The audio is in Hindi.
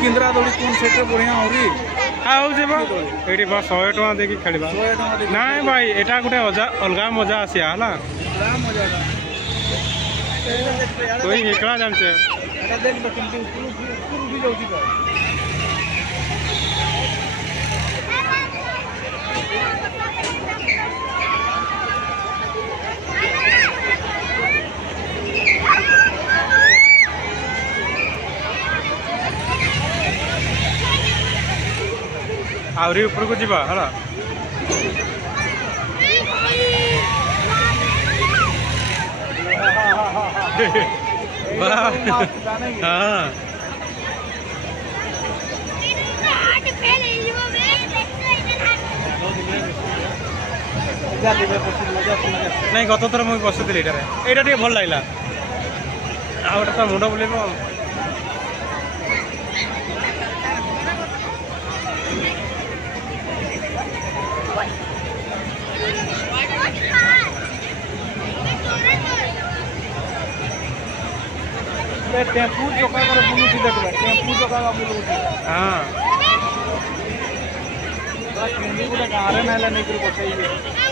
किंद्रा दौड़ी कौन सेट बढ़िया होरी हाँ हो जाए ये बस 100 टका देखिए खेलवा ना भाई एटा गोटे अलग मजा आसिया है मजा कोई एकला जानते देख लो केमती ऊपर उठी जाउची का आवरी ऊपर को जीवा हला हाँ नहीं गत थर मुझे बसुली यहाँ टे भल लगे आटा मुंड बुलेब टेम्पू चौका बुलूची देखा टेम्पू चौका बुलूची हाँ गाँव में नहीं बसई